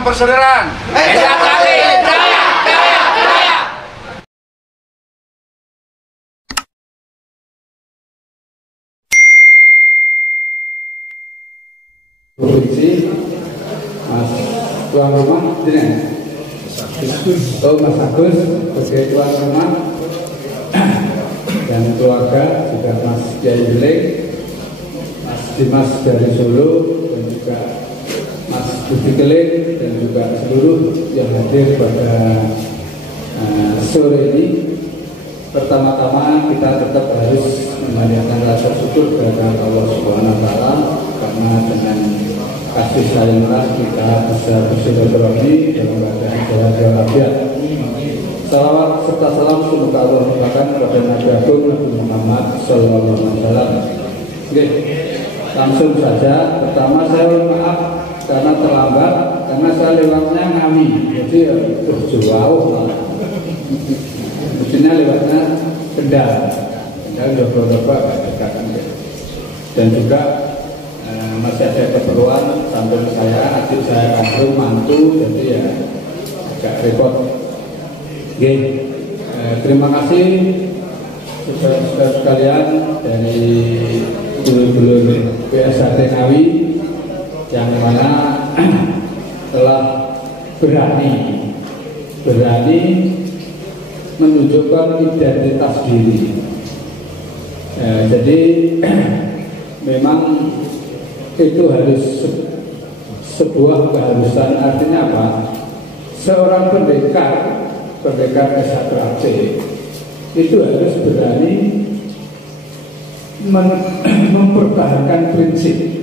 Salam persaudaraan. Esa Trate Jaya, Jaya, Jaya. Provinsi, Mas tuan rumah, Mas Agus sebagai tuan rumah dan keluarga, juga Mas Kiai Beling, Mas Dimas dari Solo, dan juga Mas Budi Keling, dan juga seluruh yang hadir pada sore ini. Pertama-tama kita tetap harus memanjatkan rasa syukur kepada Allah Subhanahu wa Ta'ala, karena dengan kasih sayanglah kita bisa bersilaturahmi dalam keadaan sehat walafiat. Salawat serta salam semoga Allah limpahkan kepada Nabi Agung Nabi Muhammad Sallallahu Alaihi Wasallam. Oke, langsung saja. Pertama saya mohon maaf karena terlambat, karena saya lewatnya Ngami, jadi jauh. Mestinya lewatnya Kendal Jogo-Jogo dekat. Dan juga masih ada keperluan sambil saya, adik saya kandung mantu, jadi ya agak repot. Oke, terima kasih saudara sekalian dari dulur-dulur PSAT Ngawi yang mana telah berani menunjukkan identitas diri. Jadi memang itu harus sebuah keharusan. Artinya apa? Seorang pendekar SHTRAT itu harus berani mempertahankan prinsip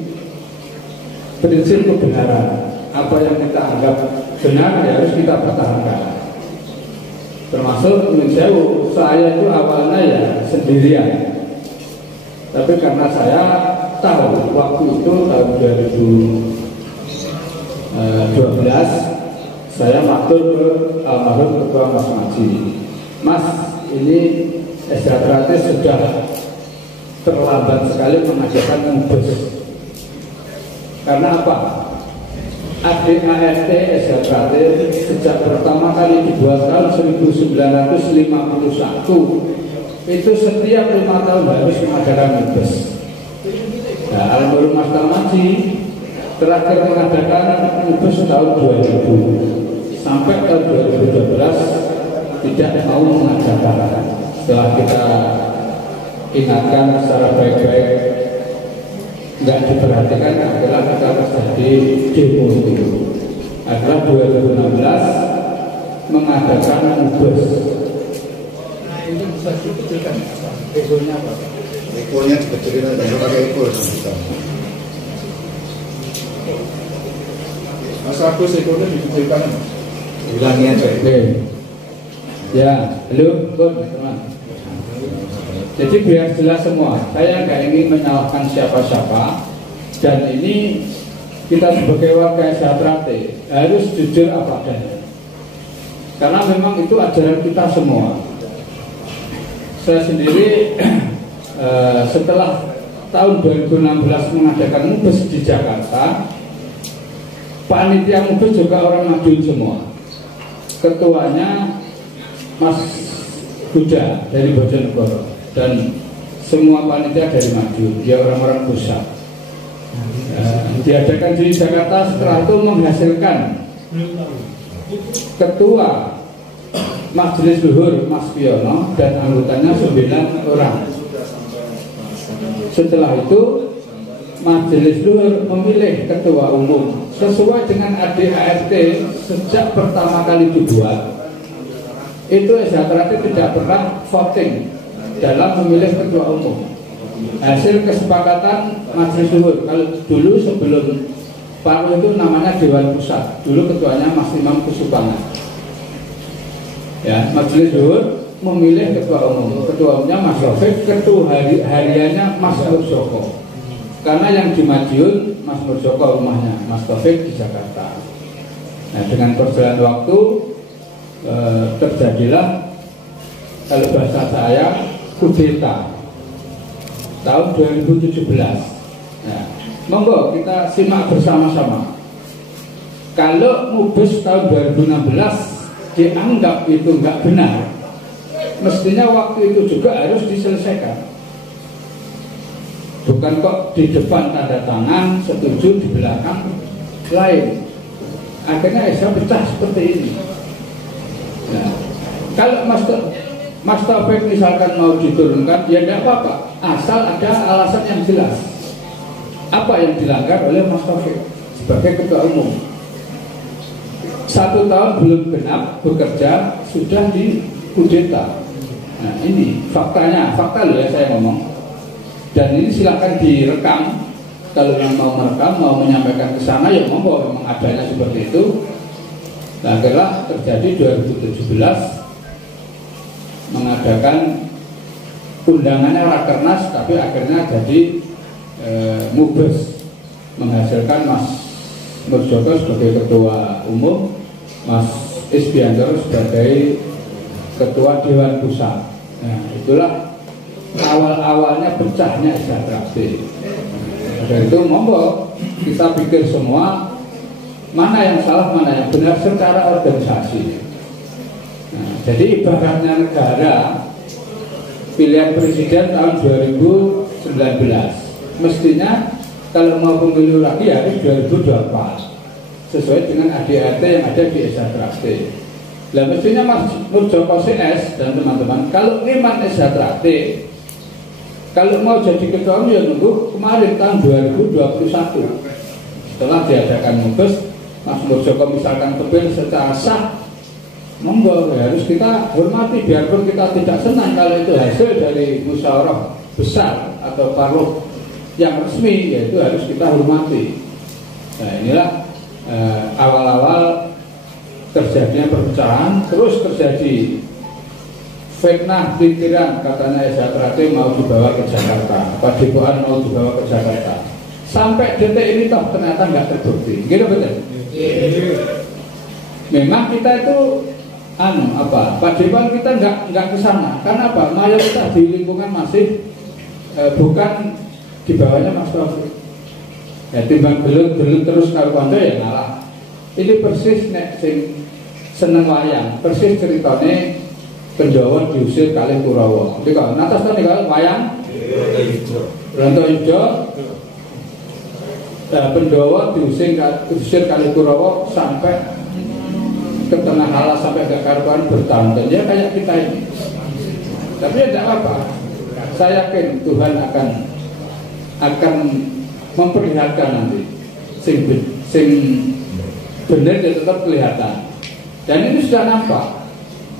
kebenaran. Apa yang kita anggap benar ya harus kita pertahankan. Termasuk menjauh, saya itu awalnya ya sendirian, tapi karena saya tahu waktu itu tahun 2012 saya matur ke almarhum Ketua Mas Maji, Mas, ini SHTRAT sudah terlambat sekali mengadakan mubes. Karena apa? ADART SHTRAT sejak pertama kali dibuat tahun 1951 itu setiap 5 tahun harus mengadakan mubes. Nah, almarhum Mas Maji terakhir mengadakan mubes tahun 2000 sampai tahun 2012 tidak mau mengadakan. Setelah kita ingatkan secara baik-baik, nggak diperhatikan, adalah kita terjadi demo itu. Adalah 2016 mengadakan mubes. Nah, itu bisa dikecilkan apa? Egonya apa? Ekornya dikecilkan, tidak pakai ekor. Mas Agus, ekornya dikecilkan. Hilangnya aja. Oke. Ya, halo, teman. Jadi biar jelas semua, saya nggak ingin menyalahkan siapa-siapa, dan ini kita sebagai warga SHTRAT harus jujur apa adanya. Karena memang itu ajaran kita semua. Saya sendiri setelah tahun 2016 mengadakan mubes di Jakarta, panitia mubes juga orang Madiun semua. Ketuanya Mas Huda dari Bojonegoro dan semua panitia dari Madiun, dia orang-orang pusat. Diadakan di Jakarta, setelah itu menghasilkan ketua Majelis Luhur Mas Piono dan anggotanya 9 orang. Setelah itu Majelis Luhur memilih ketua umum sesuai dengan ADART sejak pertama kali dibuat. Itu SHTRAT tidak pernah voting dalam memilih ketua umum. Hasil kesepakatan Majelis Luhur. Kalau dulu sebelum Palu itu namanya Dewan Pusat. Dulu ketuanya Mas Imam Kusupangan. Ya, Majelis Luhur memilih ketua umum. Ketua umumnya Mas Taufik, ketua hariannya Mas Murjoko. Karena yang di Madiun Mas Murjoko rumahnya, Mas Taufik di Jakarta. Nah, dengan perjalanan waktu terjadilah, kalau bahasa saya, kudeta tahun 2017. Nah, monggo kita simak bersama-sama. Kalau Mubes tahun 2016 dianggap itu nggak benar, mestinya waktu itu juga harus diselesaikan. Bukan kok di depan tanda tangan setuju, di belakang lain. Akhirnya SH pecah seperti ini. Nah, kalau Mas Taufik misalkan mau diturunkan, ya tidak apa-apa, asal ada alasan yang jelas. Apa yang dilanggar oleh Mas Taufik sebagai ketua umum? 1 tahun belum genap bekerja sudah dikudeta. Nah ini faktanya, fakta loh ya saya ngomong. Dan ini silakan direkam. Kalau yang mau merekam, mau menyampaikan ke sana, ya monggo, memang adanya seperti itu. Nah, akhirnya terjadi 2017 mengadakan undangannya Rakernas, tapi akhirnya jadi Mubes, menghasilkan Mas Murjoko sebagai ketua umum, Mas Isbiandoro sebagai ketua Dewan Pusat. Nah, itulah awal-awalnya pecahnya SH Traktir. Dari itu monggo kita pikir semua mana yang salah, mana yang benar secara organisasi. Nah, jadi ibaratnya negara pilihan presiden tahun 2019, mestinya kalau mau pemilu lagi harus 2024 sesuai dengan ADART yang ada di SH Traktir. Nah, mestinya Mas Murjoko CS dan teman-teman kalau ngiman SH Traktir, kalau mau jadi ketua umum ya nunggu kemarin tahun 2021 setelah diadakan Mubes, Mas Murjoko misalkan kepilih secara sah, monggo harus kita hormati, biarpun kita tidak senang kalau itu hasil dari musyawarah besar atau parloh yang resmi, yaitu harus kita hormati. Nah inilah awal-awal terjadinya perpecahan, terus terjadi fitnah pikiran, katanya SH Traktir mau dibawa ke Jakarta, Padepokan mau dibawa ke Jakarta. Sampai detik ini toh ternyata nggak terbukti. Gitu betul? Memang kita itu Padepokan kita nggak ke sana. Karena apa? Mayoritas di lingkungan masih bukan di bawahnya Mas Taufik. Ya timbang belum terus karo kanca ya ngalah. Ini persis nek sing seneng wayang, persis ceritane Pandhawa diusir kalih Kurawa. Iki kok natas to nek wayang Brontoyuda. Pandhawa diusir kalih Kurawa sampai ke tengah alas, sampai ke karuan bertahun-tahun. Ya kayak kita ini. Tapi ya tidak apa-apa. Saya yakin Tuhan akan memperlihatkan nanti sing benar dia tetap kelihatan. Dan ini sudah nampak.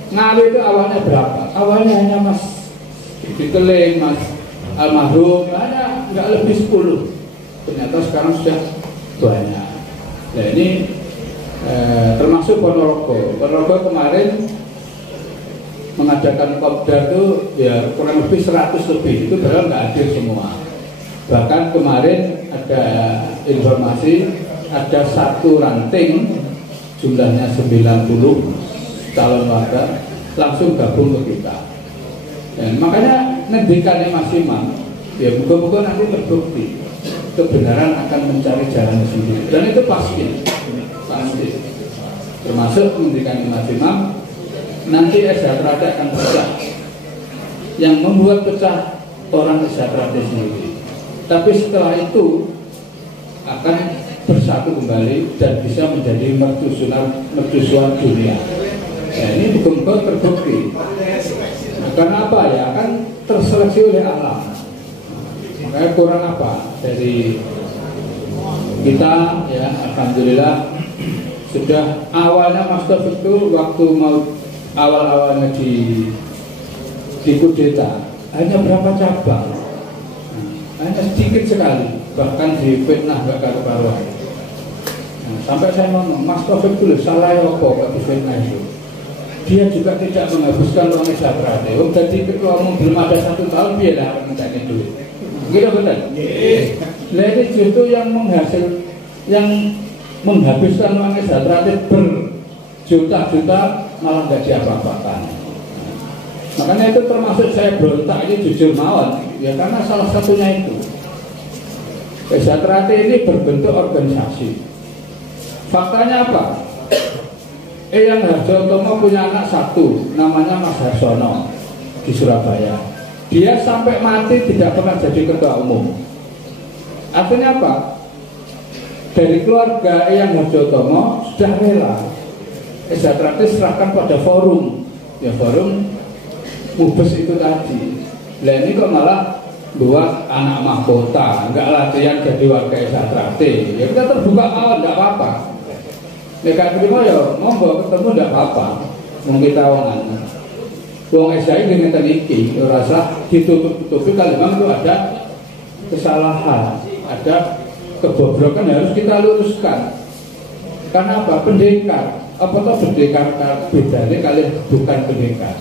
Ngawi itu awalnya berapa? Awalnya hanya Mas Dikeling, Mas Almarhum, hanya nggak lebih 10. Ternyata sekarang sudah banyak. Nah ini termasuk Ponorogo. Ponorogo kemarin mengadakan kopdar itu ya kurang lebih 100 lebih. Itu padahal nggak hadir semua. Bahkan kemarin ada informasi ada satu ranting jumlahnya 90 calon warga langsung gabung ke kita. Dan makanya ngendikannya Mas Imam, ya moga-moga nanti terbukti kebenaran akan mencari jalan sendiri. Dan itu pasti. Termasuk ngendikannya Mas Imam, nanti SH Traktir akan pecah. Yang membuat pecah orang SH Traktir sendiri. Tapi setelah itu akan bersatu kembali dan bisa menjadi mercusuar dunia. Nah, ini betul-betul terbukti. Nah, karena apa ya? Kan terseleksi oleh alam. Makanya kurang apa dari kita ya, alhamdulillah sudah awalnya Mas Taufik itu waktu mau awal-awalnya di kudeta hanya berapa cabang, hanya sedikit sekali, bahkan di fitnah gak karu-karuan. Nah, sampai saya ngomong Mas Taufik itu salah apa di fitnah itu. Dia juga tidak menghabiskan uang SH Traktir. Jadi ketua umum belum ada 1 tahun dia lah mencari duit. Gitu betul? Nah ini justru yang menghabiskan uang SH Traktir berjuta-juta malah nggak diapa-apakan. Makanya itu termasuk saya berontak ini jujur mawon. Ya karena salah satunya itu SH Traktir ini berbentuk organisasi. Faktanya apa? Eyang Harjotomo punya anak satu, namanya Mas Harsono di Surabaya. Dia sampai mati tidak pernah jadi ketua umum. Artinya apa? Dari keluarga Eyang Harjotomo sudah rela Esatrate serahkan pada forum, ya forum Mubes itu tadi. Nah ini kok malah buat anak mahkota, enggak latihan jadi warga Esatrate. Ya kita terbuka awal, enggak apa-apa. Nek terima ya monggo ketemu enggak apa-apa. Wong kita wongan. Wong SI ngeten iki ora usah ditutup-tutupi kalau memang itu ada kesalahan, ada kebobrokan harus kita luruskan. Karena apa? Pendekar. Apa tuh pendekar bedanya kali bukan pendekar.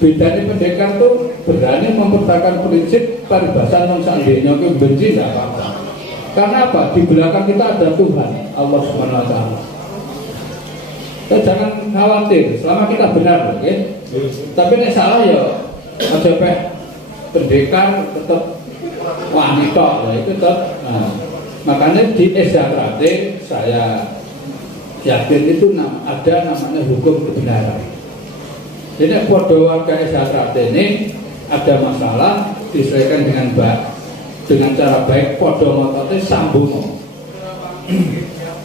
Bedanya pendekar tuh berani mempertahankan prinsip paribasan yang seandainya itu benci tidak apa-apa. Karena apa? Di belakang kita ada Tuhan Allah Subhanahu Wa Taala. Kita jangan khawatir selama kita benar, oke? Okay? Tapi nek salah ya aja pendekar tetap wanita, ya itu tetap. Nah, makanya di Esatrate saya yakin itu ada namanya hukum kebenaran. Jadi podo warga Esatrate ini ada masalah diselesaikan dengan cara baik. Podo motote sambung.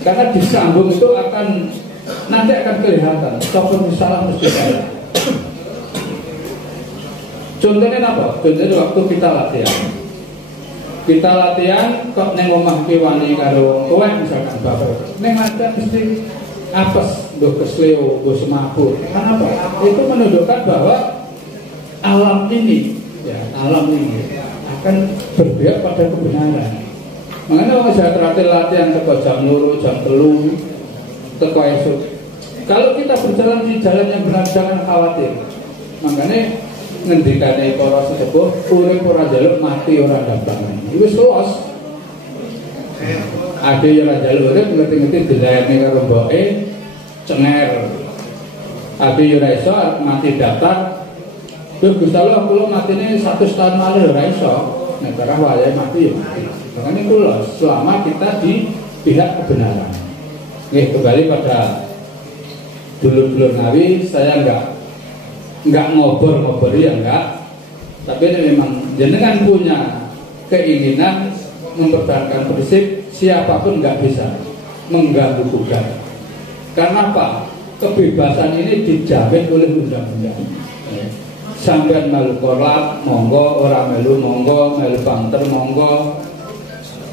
Karena disambung itu nanti akan kelihatan. Sopir salah mesti salah. Contohnya apa? Contohnya waktu kita latihan kok neng omah ki wani karo kowe misalkan bapak neng ada mesti apes nggo kesleo nggo semaput. Kenapa? Itu menunjukkan bahwa alam ini akan berpihak pada kebenaran. Makanya kalau saya terakhir latihan ke jam 2, jam 3 teko esuk. Kalau kita berjalan di jalan yang benar jangan khawatir. Makanya ngendikane para sesepuh urip ora njaluk mati ora gampang. Wis los. Ade yo ora njaluk urip ngerti-ngerti dilene karo mboke cenger. Ade yo ora iso mati daftar. Terus Gusti Allah kula matine 100 tahun lalu ora iso. Nek ora wayahe mati yo. Makanya itu los selama kita di pihak kebenaran. Nggih kembali pada dulur-dulur Ngawi, saya enggak ngobor ya enggak, tapi ini memang jenengan punya keinginan mempertahankan prinsip siapapun enggak bisa mengganggu gugat. Karena apa? Kebebasan ini dijamin oleh undang-undang. Sampai melu kolak monggo, orang melu monggo, melu banter monggo.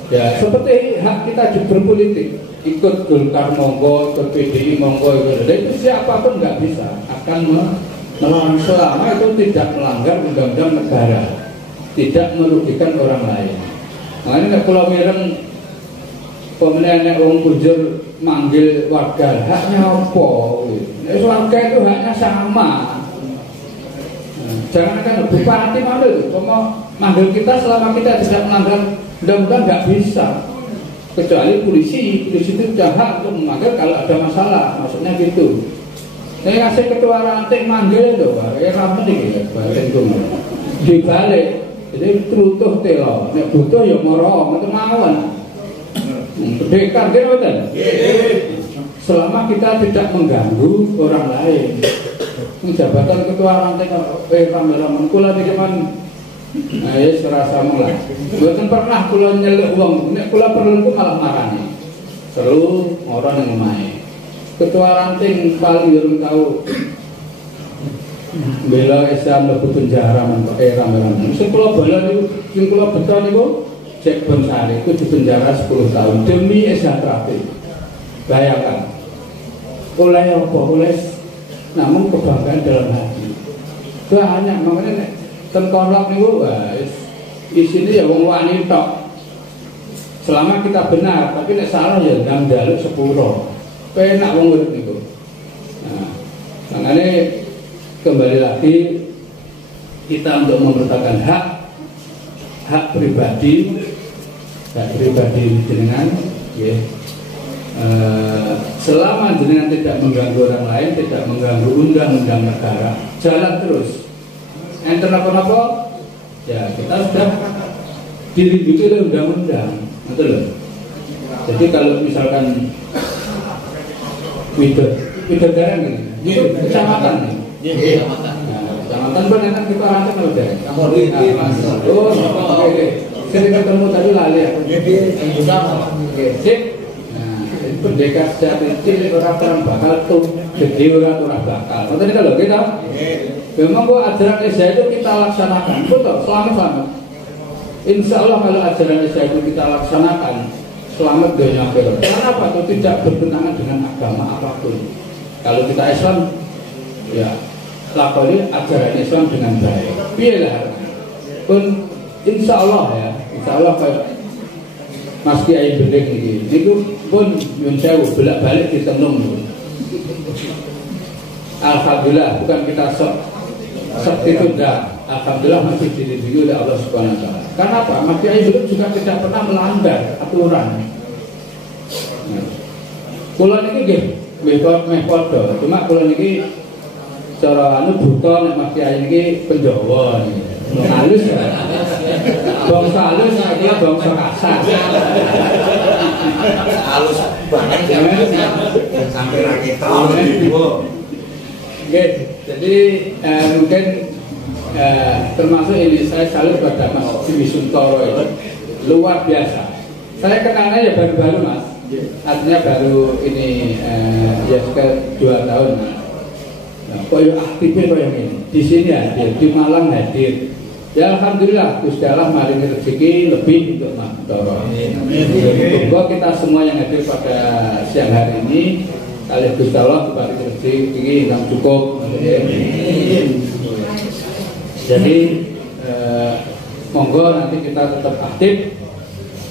Ya seperti hak kita di berpolitik, ikut Golkar monggo, ikut PDI monggo, itu siapapun nggak bisa akan melawan selama itu tidak melanggar undang-undang negara, tidak merugikan orang lain. Makanya kalau mireng pemenangnya orang bujur manggil warga, haknya apa? Warga itu haknya sama. Jangan kan bupati manggil, manggil kita selama kita tidak melanggar undang-undang nggak bisa. Kecuali polisi itu sudah hak untuk memanggil kalau ada masalah, maksudnya gitu. Saya kasih ketua ranting manggil itu, ramen ini, dibalik. Jadi terutuh telo, nek butuh ya moro, itu mawon. Pendekar gitu kan? Selama kita tidak mengganggu orang lain. Jabatan ketua ranting ramen kula iki man. Nah, ya serasa mulai. Bukan pernah kula nyeluk wong, nek kula perlu malah marani. Seru orang yang main. Ketua ranting paling urung tahu bela Islam lebu penjara mentok rame-rame. Sing kula bala niku, sing kula beto niku Cek Bonsari itu di penjara 10 tahun demi Esatrate. Bayangkan. Oleh apa? Oleh namun kebanggaan dalam hati. Banyak makanya nek tengkorak niku isine ya wong wanita. Selama kita benar, tapi nek salah ya ndang njaluk sepuro. Penak wong urip niku. Nah, makanya kembali lagi kita untuk mempertahankan hak pribadi jenengan, ya. Selama jenengan tidak mengganggu orang lain, tidak mengganggu undang-undang negara, jalan terus. Enten apa-apa, ya kita sudah dilindungi oleh undang-undang, betul loh. Jadi kalau misalkan Widodaren ini kecamatan nih. Kecamatan benar kita orang kenal deh. Oh, oke. Sering ketemu tadi lali ya. Sip. Nah, pendekar sejati cilik orang bakal tuh gede orang bakal. Nanti kalau kita, memang gua ajaran Isya itu kita laksanakan, betul. Selamat. Insya Allah kalau ajaran Isya itu kita laksanakan, selamat dunia akhirat. Kenapa? Itu tidak bertentangan dengan agama apapun. Kalau kita Islam, ya lakoni ajaran Islam dengan baik. Biarlah pun insya Allah ya, insya Allah kayak Mas Kiai Bening ini, itu pun menjauh bolak-balik di tenung. Alhamdulillah, bukan kita sok itu dah. Alhamdulillah masih dilindungi oleh Allah Subhanahu Wa Taala. Karena apa? Mas Kiai Bening juga tidak pernah melanggar aturan. Kulon ini gih, meh-podo. Cuma kulon ini cara anu buta nek Mas Kiai ini penjawa nih. Halus ya. Bangsa halus adalah bangsa kasar. Halus banget sampai rakyat tahu. Jadi mungkin termasuk ini saya salut pada Mas Jimmy Suntoro itu luar biasa. Saya kenalnya ya baru-baru Mas. Artinya baru ini ya sekitar 2 tahun. Nah, kok ya aktifnya kok yang ini di sini hadir, di Malang hadir. Ya Alhamdulillah, Gusti Allah maringi rezeki lebih untuk Mas Toro. Semoga kita semua yang hadir pada siang hari ini, kali Gusti Allah maringi rezeki yang cukup. Jadi monggo nanti kita tetap aktif,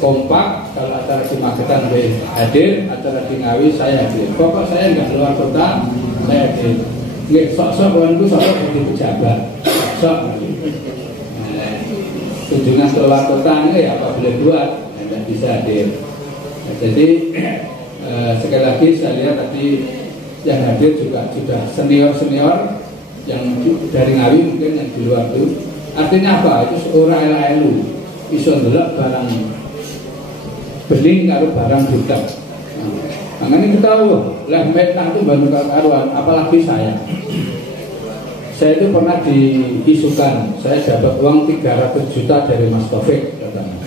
kompak. Kalau acara di Magetan hadir, acara di Ngawi saya hadir. Pokok saya nggak keluar kota, saya hadir. Nggak sok-sok orang itu sok jadi pejabat, sok. Kunjungan keluar kota ini ya apa boleh buat, tidak bisa hadir. Nah, jadi sekali lagi saya lihat tadi yang hadir juga sudah senior yang dari Ngawi mungkin yang di luar itu. Artinya apa? Itu seorang elu iso ndelok barang beling karo barang budak. Makanya kita tahu lah metna itu baru karuan, apalagi saya. Saya itu pernah diisukan, saya dapat uang 300 juta dari Mas Taufik katanya.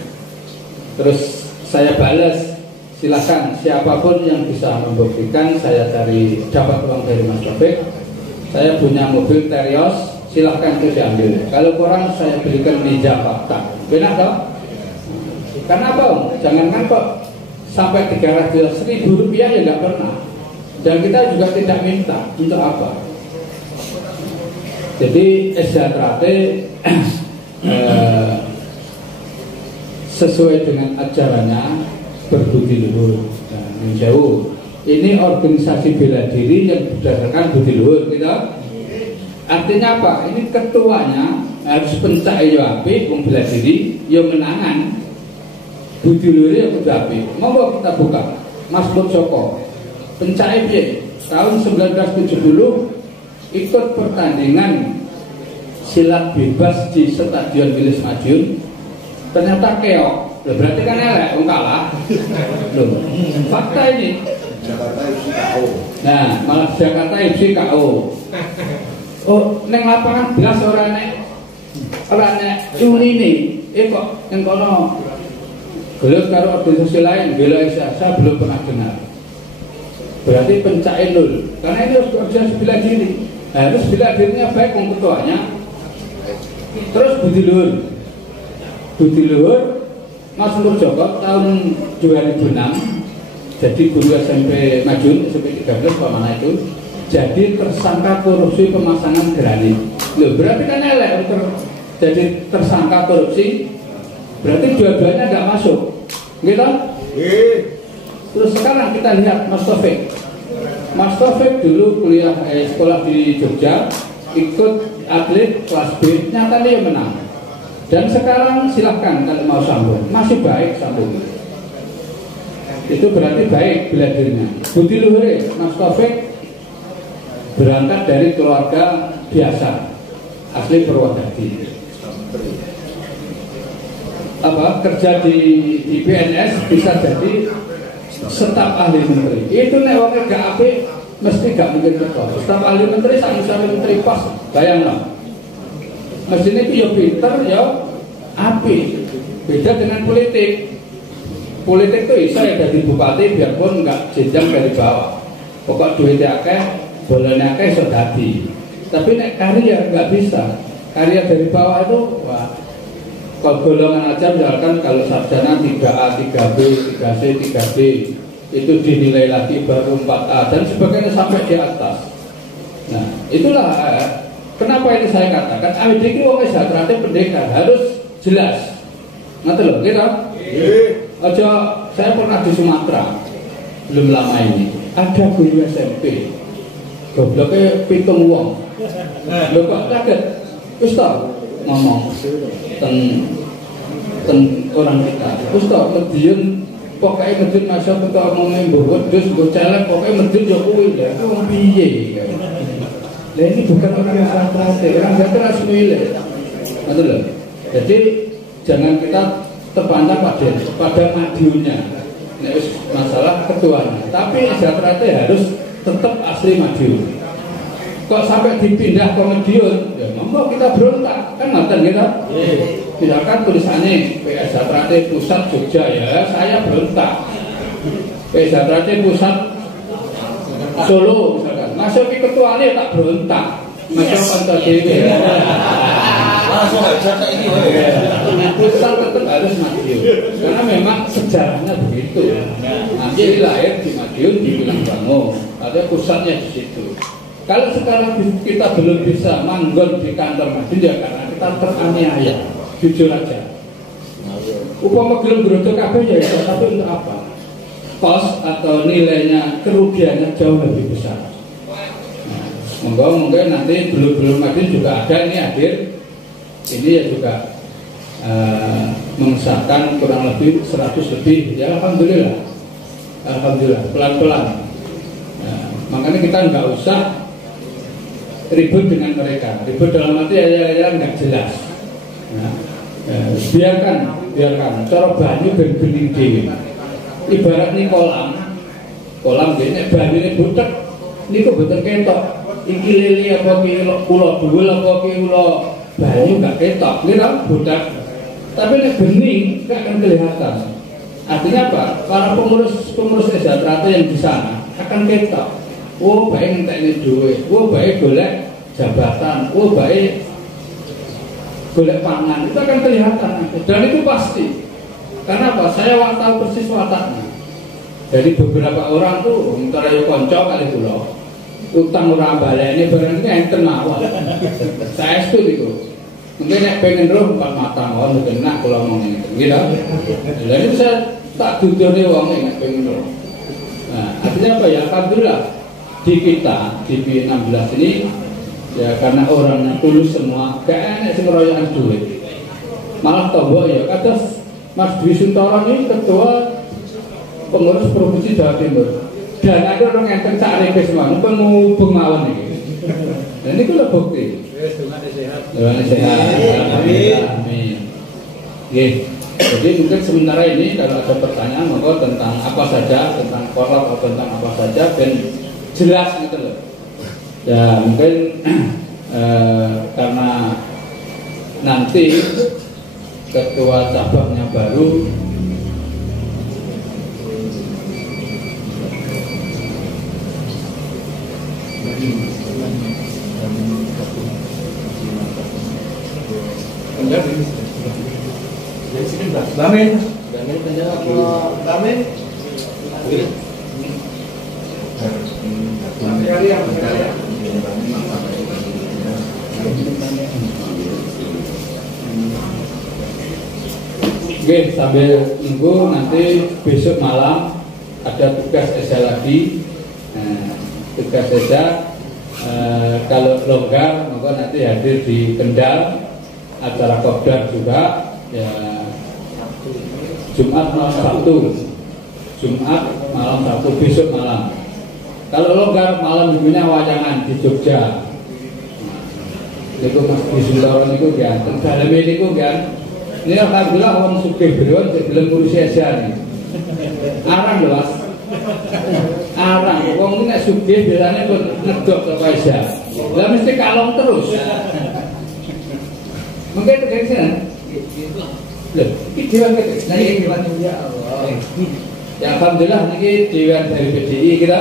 Terus saya balas, silakan siapapun yang bisa membuktikan saya cari dapat uang dari Mas Taufik. Saya punya mobil Terios, silahkan itu diambil. Kalau kurang saya belikan Ninja Fakta. Benar toh? Karena apa Om? Jangankan kok sampai 300.000 rupiah ya nggak pernah. Dan kita juga tidak minta. Untuk apa? Jadi SJATRAT sesuai dengan ajarannya berbudi luhur dan menjauh. Ini organisasi bela diri yang berdasarkan budi luhur, gitu. Artinya apa? Ini ketuanya harus pencak yo apik, wong bela diri yo menangan. Budi luhur yo kudu apik. Monggo kita buka. Mas Joko. Pencak piye? Tahun 1970 ikut pertandingan silat bebas di Stadion Wilis Madiun, ternyata keok. Berarti kan elek, kalah. Loh, fakta ini. Jakarta FC KO. Nah, malah Jakarta FC KO. Oh, neng lapangan belas orang nek ini. Kok yang kono gelut karo organisasi lain bela saya belum pernah dengar. Berarti pencak nul. Karena ini harus organisasi bela diri. Harus bela dirinya baik ketuanya. Terus budi luhur Mas Joko tahun 2006 jadi guru SMP Madiun SMP 13 mana itu jadi tersangka korupsi pemasangan granit. Loh berarti kan elek jadi tersangka korupsi berarti dua-duanya nggak masuk gitu? Terus sekarang kita lihat Mas Taufik dulu kuliah sekolah di Jogja, ikut atlet kelas B, nyata dia menang. Dan sekarang silahkan kalau mau sambung, masih baik sambung. Itu berarti baik bela dirinya. Budi luhur Mas Taufik berangkat dari keluarga biasa, asli Purwodadi. Kerja di PNS bisa jadi staf ahli menteri. Itu nek wong gak apik mesti gak mungkin teko. Staf ahli menteri sama menteri pos, bayangno. Mestinya itu ya pinter ya api. Beda dengan politik. Politik itu bisa ya dari bupati biarpun nggak jenjang dari bawah. Pokok duitnya akeh, bolanya akeh iso dadi. Tapi nek karya nggak bisa. Karya dari bawah itu wah. Kalau golongan aja misalkan kalau sarjana 3A, 3B, 3C, 3D itu dinilai lagi baru 4A dan sebagainya sampai di atas. Nah itulah kenapa ini saya katakan AWD itu wong sejahtera pendekar harus jelas. Ngerti loh, gitu? Aja saya pernah di Sumatera belum lama ini ada guru SMP gobloknya 7 wong. Lho kok kaget? Ustaz ngomong ten orang kita. Ustaz kemudian pokoknya medit masa kita ngomongin wedhus nggo celek pokoknya medit yo kuwi lha wong piye. Lah ini bukan orang yang santai, orang yang keras milih. Betul. Jadi jangan kita terpandang pada madiunnya. Ini masalah ketuanya. Tapi sejahtera harus tetap asli Madiun. Kok sampai dipindah ke Madiun? Ya monggo kita berontak, kan ngoten kita. Misalkan tulisannya PS Sejahtera Pusat Jogja ya, saya berontak. PS Sejahtera Pusat Solo misalkan. Masuk ke ketuanya tak berontak. Masuk kantor dewe. Langsung nggak bisa kayak ini. Pusat tetap harus Madiun. Karena memang sejarahnya begitu. Nanti lahir di Madiun dibilang Bango. Ada pusatnya di situ. Kalau sekarang kita belum bisa manggon di kantor Madiun ya karena kita teraniaya. Jujur aja. Upama gelem gerodok kabeh ya itu, tapi untuk apa? Kos atau nilainya kerugiannya jauh lebih besar. Mungkin nanti belum Madiun juga ada ini hadir. Ini ya juga mengesahkan kurang lebih 100 lebih. Ya alhamdulillah. Alhamdulillah pelan-pelan. Makanya kita nggak usah ribut dengan mereka. Ribut dalam arti ya nggak jelas. Biarkan cara banyu ben bening dhewe. Ibarat ini kolam ini banyu ini butek niku boten ketok. Iki lili apa ki kula dhuwur apa ki kula banyu gak ketok, nggih butek. Tapi nek bening gak akan kelihatan. Artinya apa? Para pengurus sejahtera yang di sana akan ketok. Oh, baik ngentekne duit. Oh, baik golek jabatan. Oh, baik golek pangan. Itu akan kelihatan. Dan itu pasti. Karena apa? Saya tahu persis wataknya. Jadi beberapa orang tuh antara yo kanca kali kula utang ora baleni barang iki enten mawon. Saya setuju itu. Mungkin nek pengen roh bukan mata mawon mungkin nak kula ngomong ngene. Nggih ta? Lah itu saya tak dudune wong nek pengen roh. Nah, artinya apa ya? Alhamdulillah di kita di P16 ini ya karena orangnya tulus semua, gak enak sing royokan duit. Malah tombok ya kados Mas Dwi Suntoro ini ketua pengurus provinsi Jawa Timur. Dan ada orang yang tercari ke semua, mungkin mau pengawal ini. Dan ini kalau bukti. Doanya sehat. Amin. Jadi mungkin sementara ini kalau ada pertanyaan maka tentang apa saja, tentang korlap atau tentang apa saja, dan jelas gitu loh. Ya mungkin karena nanti ketua cabangnya baru Bamin Oke, sambil nunggu nanti besok malam ada tugas ESA lagi. Tugas ESA kalau longgar maka nanti hadir di Kendal, acara kopdar juga ya, Jumat malam Sabtu besok malam. Kalau longgar malam minggunya wayangan di Jogja. Niku Mas Bismillah niku kan dalam niku kan. Ini alhamdulillah orang sugih beliau sebelum ngurusi aja nih. Arang loh Mas. Arang, wong nek sugih biasane pun ngedok ke Faisal. Lah mesti kalong terus. Mungkin tegese. Loh, iki dewan kete. Nah iki dewan ya Allah. Ya alhamdulillah niki dewan dari PDI kita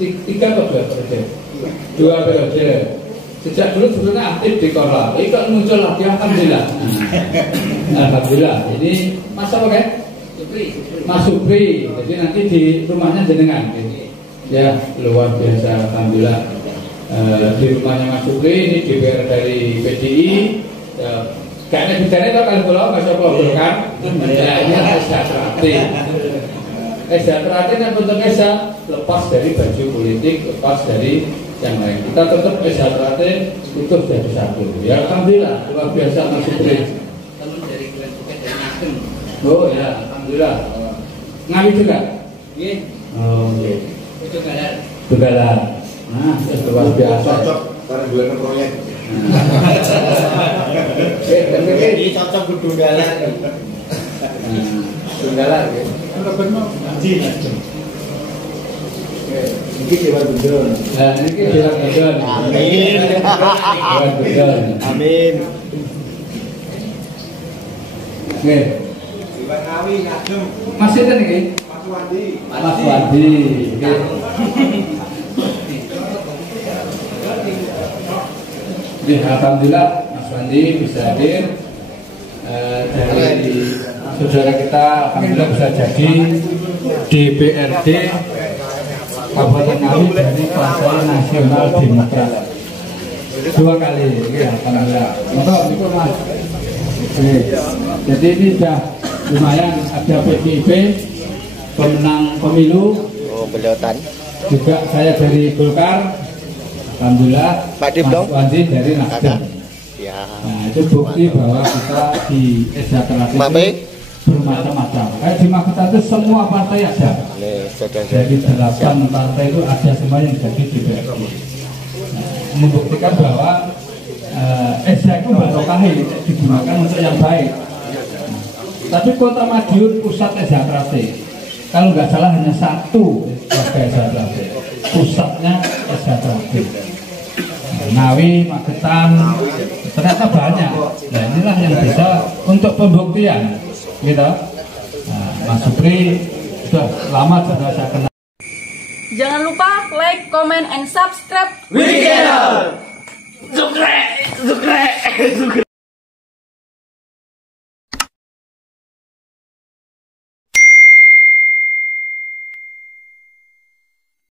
3 atau 2 periode. 2 periode. Sejak dulu sebenarnya aktif di Korla. Ini kok muncul lagi alhamdulillah. Alhamdulillah. Ini Mas apa kan? Mas Supri. Jadi nanti di rumahnya jenengan. Ya luar biasa alhamdulillah. Di rumahnya Mas Supri ini DPR dari PDI. Kayaknya bicaranya itu kalau pulau Mas Sopo kan? Ya ini Esatrati. Esatrati kan bentuknya lepas dari baju politik, lepas dari yang lain. Kita tetap Esatrati itu jadi satu. Ya alhamdulillah luar biasa Mas Supri. Oh ya, alhamdulillah. Ngawi juga? Iya. Oh iya. Tugalan. Nah, luar biasa. Cocok karena dua proyek. Ini cocok Tugalan. Tugalan ya. Ini Dewan Bendon. Nah, ini Dewan Bendon. Amin. Dewan Bendon. Amin. Oke. Dewan Ngawi ngagem. Masih ada nih? Mas Wandi. Mas Wandi. Oke. Ya, alhamdulillah Mas Wandi bisa hadir. Dari saudara kita alhamdulillah bisa jadi DPRD Kabupaten Ngawi dari Partai Nasional Demokrat 2 kali, ya alhamdulillah. Mantap, itu Mas. Oke. Jadi ini sudah lumayan ada PDIP pemenang pemilu. Oh, beliotan. Juga saya dari Golkar. Alhamdulillah. Pak Dim Mas dong. Wandi dari Nasdem. Ya. Nah, itu bukti bahwa kita di Esatrati bermacam-macam. Kayak di Magetan itu semua partai ada. Dari 8 partai itu ada semua yang jadi DPRD. Membuktikan bahwa Esa itu barokah digunakan untuk yang baik. Tapi Kota Madiun pusat Esatrati, kalau nggak salah hanya 1 warga Esatrati. Pusatnya Esatrati. Ngawi, Magetan, ternyata banyak. Nah inilah yang bisa untuk pembuktian, gitu. Nah, Mas Supri sudah lama sudah saya kenal. Jangan lupa like, comment, and subscribe. Wiki Channel. Sukre.